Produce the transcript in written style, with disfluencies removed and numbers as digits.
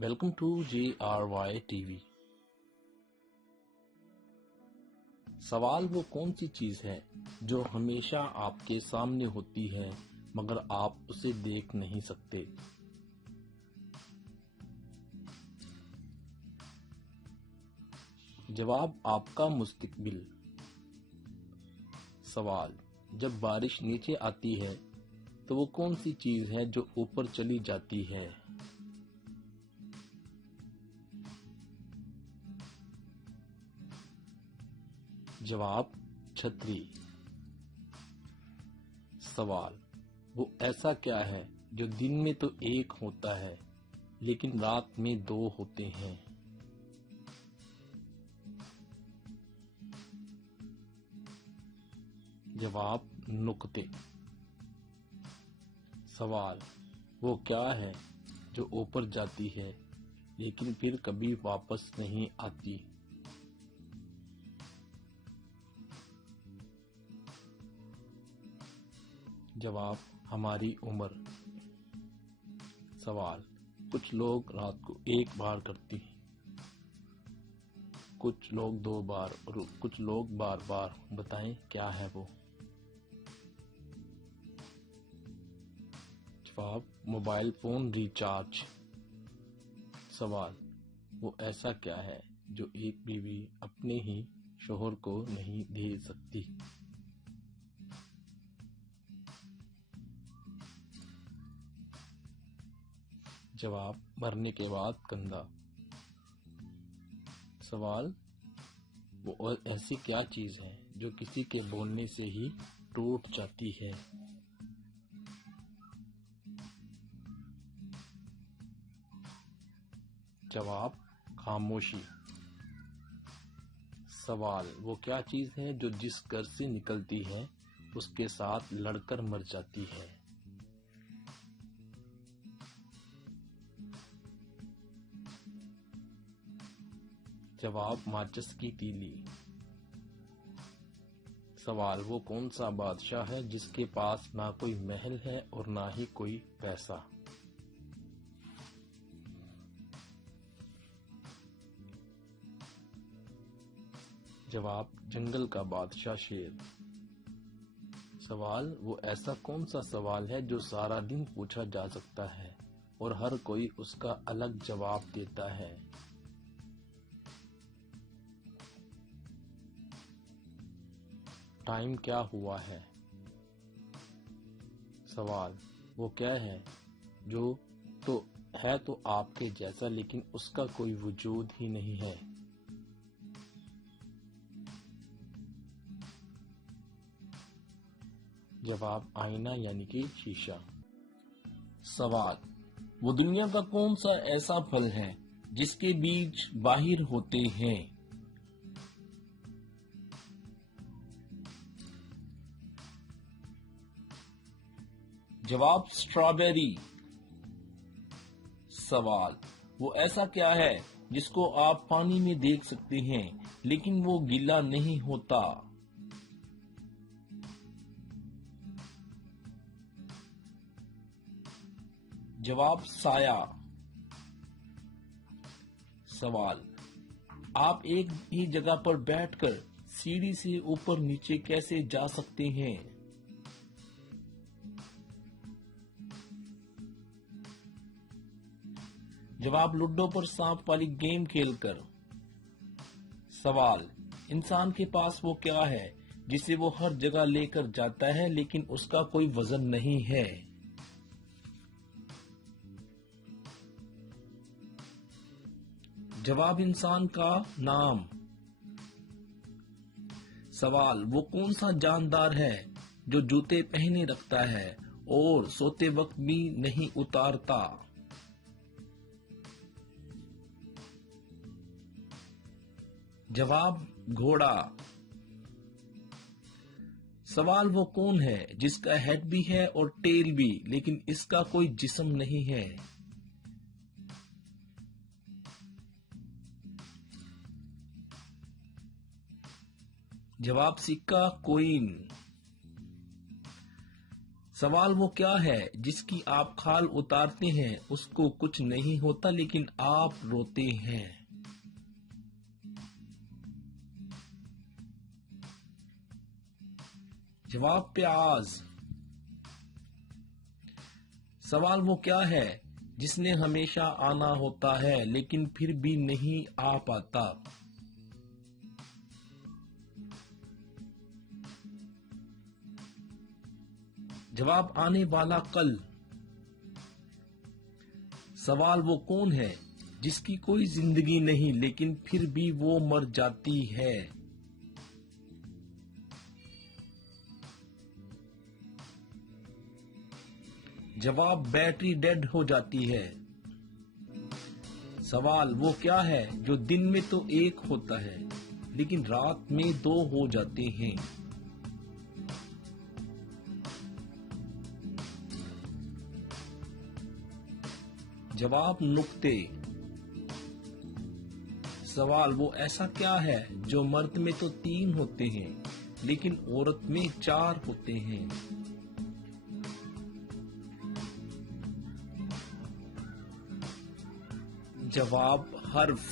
Welcome to GRY TV۔ سوال وہ کون سی چیز ہے جو ہمیشہ آپ کے سامنے ہوتی ہے مگر آپ اسے دیکھ نہیں سکتے؟ جواب آپ کا مستقبل۔ سوال جب بارش نیچے آتی ہے تو وہ کون سی چیز ہے جو اوپر چلی جاتی ہے؟ جواب چھتری۔ سوال وہ ایسا کیا ہے جو دن میں تو ایک ہوتا ہے لیکن رات میں دو ہوتے ہیں؟ جواب نقطے۔ سوال وہ کیا ہے جو اوپر جاتی ہے لیکن پھر کبھی واپس نہیں آتی؟ جواب ہماری عمر۔ سوال کچھ لوگ رات کو ایک بار کرتے ہیں، کچھ لوگ دو بار اور کچھ لوگ بار بار، بتائیں کیا ہے وہ؟ جواب موبائل فون ریچارج۔ سوال وہ ایسا کیا ہے جو ایک بیوی اپنے ہی شوہر کو نہیں دے سکتی؟ جواب مرنے کے بعد کندھا۔ سوال وہ ایسی کیا چیز ہے جو کسی کے بولنے سے ہی ٹوٹ جاتی ہے؟ جواب خاموشی۔ سوال وہ کیا چیز ہے جو جس گھر سے نکلتی ہے اس کے ساتھ لڑ کر مر جاتی ہے؟ جواب ماچس کی تیلی۔ سوال وہ کون سا بادشاہ ہے جس کے پاس نہ کوئی محل ہے اور نہ ہی کوئی پیسہ؟ جواب جنگل کا بادشاہ شیر۔ سوال وہ ایسا کون سا سوال ہے جو سارا دن پوچھا جا سکتا ہے اور ہر کوئی اس کا الگ جواب دیتا ہے؟ ٹائم کیا ہوا ہے؟ سوال وہ کیا ہے جو تو ہے تو آپ کے جیسا لیکن اس کا کوئی وجود ہی نہیں ہے؟ جواب آئینہ یعنی کہ شیشہ۔ سوال وہ دنیا کا کون سا ایسا پھل ہے جس کے بیج باہر ہوتے ہیں؟ جواب اسٹرابیری۔ سوال وہ ایسا کیا ہے جس کو آپ پانی میں دیکھ سکتے ہیں لیکن وہ گیلا نہیں ہوتا؟ جواب سایہ۔ سوال آپ ایک ہی جگہ پر بیٹھ کر سیڑھی سے اوپر نیچے کیسے جا سکتے ہیں؟ جواب لوڈو پر سانپ والی گیم کھیل کر۔ سوال انسان کے پاس وہ کیا ہے جسے وہ ہر جگہ لے کر جاتا ہے لیکن اس کا کوئی وزن نہیں ہے؟ جواب انسان کا نام۔ سوال وہ کون سا جاندار ہے جو جوتے پہنے رکھتا ہے اور سوتے وقت بھی نہیں اتارتا؟ جواب گھوڑا۔ سوال وہ کون ہے جس کا ہیڈ بھی ہے اور ٹیل بھی لیکن اس کا کوئی جسم نہیں ہے؟ جواب سکہ کوئن۔ سوال وہ کیا ہے جس کی آپ کھال اتارتے ہیں، اس کو کچھ نہیں ہوتا لیکن آپ روتے ہیں؟ جواب پیاز۔ سوال وہ کیا ہے جس نے ہمیشہ آنا ہوتا ہے لیکن پھر بھی نہیں آ پاتا؟ جواب آنے والا کل۔ سوال وہ کون ہے جس کی کوئی زندگی نہیں لیکن پھر بھی وہ مر جاتی ہے؟ جواب بیٹری ڈیڈ ہو جاتی ہے۔ سوال وہ کیا ہے جو دن میں تو ایک ہوتا ہے لیکن رات میں دو ہو جاتے ہیں؟ جواب نقطے۔ سوال وہ ایسا کیا ہے جو مرد میں تو 3 ہوتے ہیں لیکن عورت میں 4 ہوتے ہیں؟ جواب حرف۔